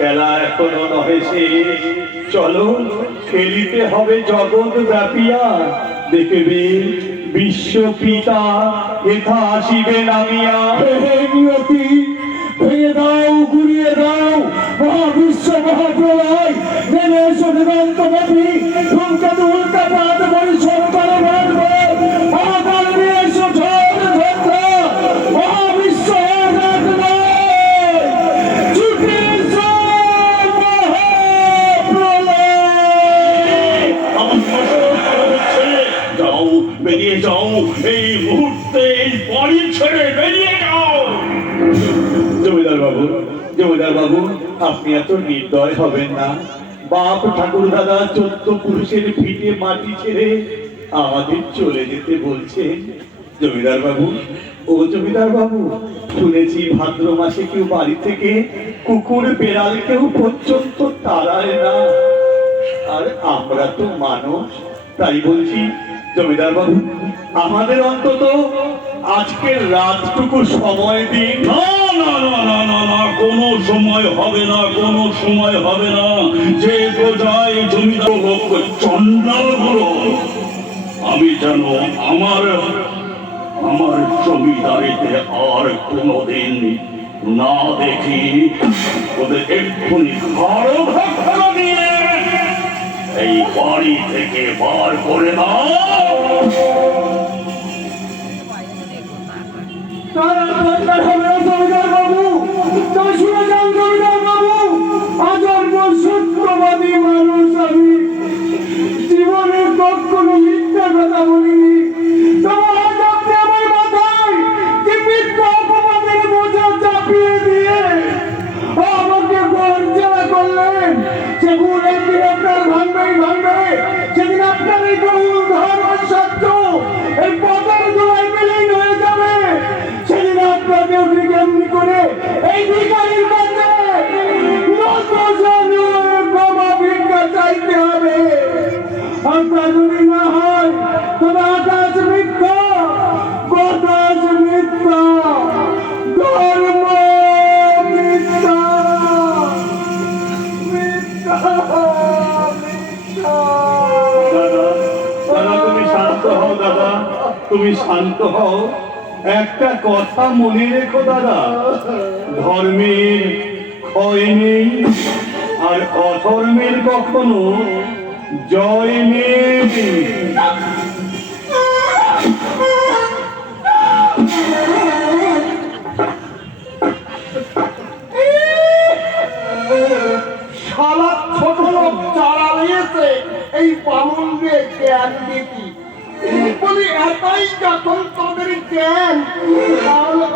খেলা এখনও নহে শেষ চলো, খেলিতে হবে জগৎ ব্যাপিয়া। দেখবে বিশ্ব পিতা এথা আসিবে নামিয়া। নিয়তি, ভেঙে দাও গুড়িয়ে দাও, মহাবিশ্ব মহাপ্রলয়। নেমে এসো দিগন্ত ব্যাপী ধূমকেতু বেরিয়ে যাও। এই মুহূর্তে এই বাড়ি ছেড়ে বেরিয়ে যাও। জমিদার বাবু জমিদার বাবু, আপনি এত নির্দয় হবেন না। বাপ ঠাকুর দাদা চোদ্দ পুরুষের ভিটে মাটি ছেড়ে আমাদের চলে যেতে বলছেন। জমিদার বাবু, ও জমিদার বাবু, শুনেছি ভাদ্র মাসে কেউ বাড়ি থেকে কুকুর, বেড়াল কেউ পর্যন্ত তাড়ায় না। আর আমরা তো মানুষ, তাই বলছি জমিদার বাবু আমাদের অন্তত আজকের রাতটুকু সময় দিন। কোনো সময় হবে না, কোনো সময় হবে না। যে প্রজায় জমিদার চন্ডাল আমি যেন আমার আমার জমিদারিতে আর কোনোদিন না দেখি। ওদের এক্ষুনি ঘাড় ধাক্কা দিয়ে এই বাড়ি থেকে বার করে দাও। তারা হবে না বাবু। তা শুনে যান তুমি শান্ত হও। একটা কথা মনে রেখো, দাদা। ধর্মের ক্ষয় নেই, আর অধর্মের কখনো জয় নেই। ছোট লোক এই বামুনকে জ্ঞান দিতি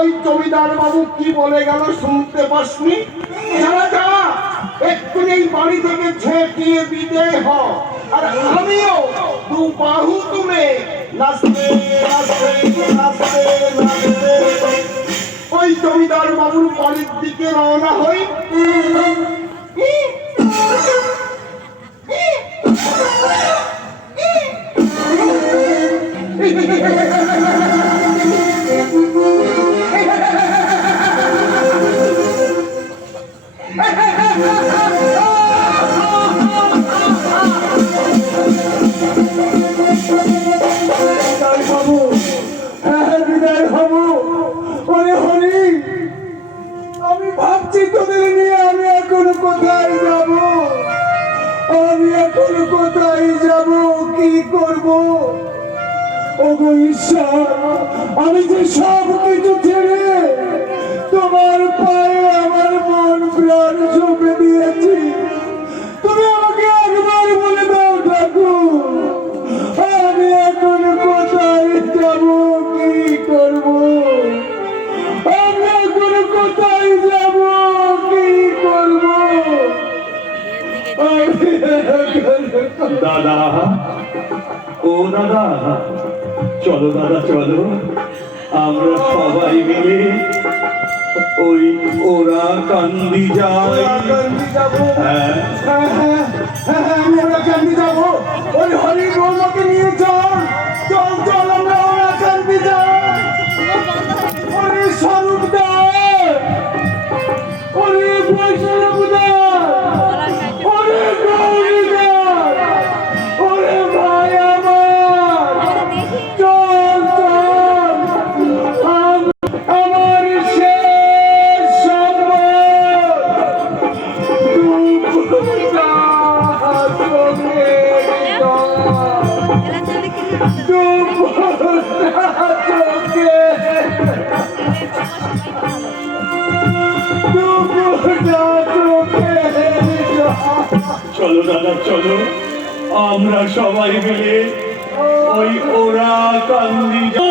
ওই জমিদার বাবু কি বলে গেল শুনতে পাসনি যারা যা এক্ষুনি এই বাড়ি থেকে হ আর আমিও দু বাহু নাচতে ওই জমিদার বাবুর বাড়ির দিকে রওনা হই বিদায় কোথায় যাব? কি করব? আমি যে সব কিছু ছেড়ে তোমার পায়ে আমার মন প্রাণ জমে দিয়েছি, তুমি আমাকে একবার বলে দাও ঠাকুর, আমি এখন কোথায় যাব, কি করব? আমি এখন কোথায় যাব, কি করব? দাদা, ও দাদা চলো দাদা চলো। আমরা সবাই মিলে ওই ওরা কান্দি যাব। হ্যাঁ। হ্যাঁ হ্যাঁ হ্যাঁ হ্যাঁ আমি ওরা কান্দি যাব। ওই হরি বৌমাকে নিয়ে চল চলো দাদা চলো আমরা সবাই মিলে ওই ওরা কান্দি ও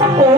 Oh.